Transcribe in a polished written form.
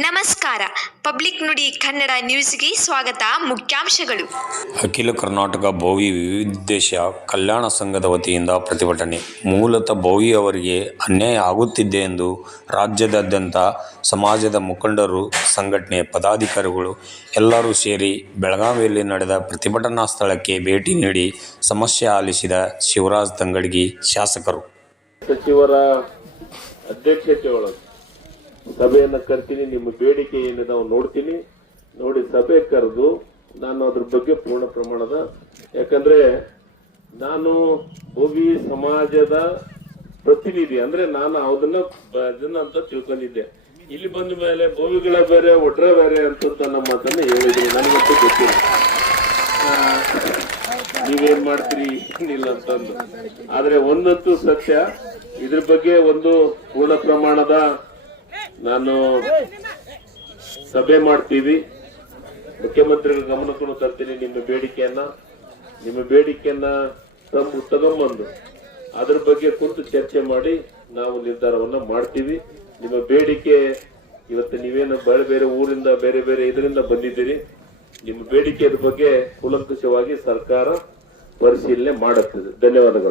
ನಮಸ್ಕಾರ. ಪಬ್ಲಿಕ್ ನುಡಿ ಕನ್ನಡ ನ್ಯೂಸ್ಗೆ ಸ್ವಾಗತ. ಮುಖ್ಯಾಂಶಗಳು. ಅಖಿಲ ಕರ್ನಾಟಕ ಬೋವಿ ವಿವಿಧೋದ್ದೇಶ ಕಲ್ಯಾಣ ಸಂಘದ ವತಿಯಿಂದ ಪ್ರತಿಭಟನೆ. ಮೂಲತಃ ಬೋವಿ ಅವರಿಗೆ ಅನ್ಯಾಯ ಆಗುತ್ತಿದೆ ಎಂದು ರಾಜ್ಯಾದ್ಯಂತ ಸಮಾಜದ ಮುಖಂಡರು, ಸಂಘಟನೆ ಪದಾಧಿಕಾರಿಗಳು ಎಲ್ಲರೂ ಸೇರಿ ಬೆಳಗಾವಿಯಲ್ಲಿ ನಡೆದ ಪ್ರತಿಭಟನಾ ಸ್ಥಳಕ್ಕೆ ಭೇಟಿ ನೀಡಿ ಸಮಸ್ಯೆ ಆಲಿಸಿದ ಶಿವರಾಜ್ ತಂಗಡಗಿ ಶಾಸಕರು. ಸಚಿವರ ಅಧ್ಯಕ್ಷತೆ ಒಳಗೆ ಸಭೆಯನ್ನು ಕರ್ತೀನಿ. ನಿಮ್ಮ ಬೇಡಿಕೆ ಏನಿದೆ ನಾವು ನೋಡ್ತೀನಿ. ನೋಡಿ ಸಭೆ ಕರೆದು ನಾನು ಅದ್ರ ಬಗ್ಗೆ ಪೂರ್ಣ ಪ್ರಮಾಣದ, ಯಾಕಂದ್ರೆ ನಾನು ಬೋವಿ ಸಮಾಜದ ಪ್ರತಿನಿಧಿ, ಅಂದ್ರೆ ನಾನು ಅದನ್ನ ಅಂತ ತಿಳ್ಕೊಂಡಿದ್ದೆ. ಇಲ್ಲಿ ಬಂದ ಮೇಲೆ ಬೋವಿಗಳ ಬೇರೆ ಒಟ್ರೆ ಬೇರೆ ಅಂತ ನಮ್ಮ ಮಾತನ್ನ ಹೇಳಿದ್ರಿ. ನನಗಂತೂ ಗೊತ್ತಿಲ್ಲ ನೀವೇನ್ ಮಾಡ್ತೀರಿ ಏನಿಲ್ಲ ಅಂತಂದು. ಆದ್ರೆ ಒಂದಂತೂ ಸತ್ಯ, ಇದ್ರ ಬಗ್ಗೆ ಒಂದು ಪೂರ್ಣ ಪ್ರಮಾಣದ ನಾನು ಸಭೆ ಮಾಡ್ತೀವಿ. ಮುಖ್ಯಮಂತ್ರಿಗಳ ಗಮನಕ್ಕೂ ತರ್ತೀನಿ. ನಿಮ್ಮ ಬೇಡಿಕೆಯನ್ನ ತಗೊಂಬಂದು ಅದ್ರ ಬಗ್ಗೆ ಕುರಿತು ಚರ್ಚೆ ಮಾಡಿ ನಾವು ನಿರ್ಧಾರವನ್ನ ಮಾಡ್ತೀವಿ. ನಿಮ್ಮ ಬೇಡಿಕೆ ಇವತ್ತು ನೀವೇನು ಬೇರೆ ಬೇರೆ ಊರಿಂದ ಬೇರೆ ಬೇರೆ ಇದರಿಂದ ಬಂದಿದ್ದೀರಿ. ನಿಮ್ಮ ಬೇಡಿಕೆ ಬಗ್ಗೆ ಕೂಲಂಕಷವಾಗಿ ಸರ್ಕಾರ ಪರಿಶೀಲನೆ ಮಾಡುತ್ತದೆ. ಧನ್ಯವಾದಗಳು.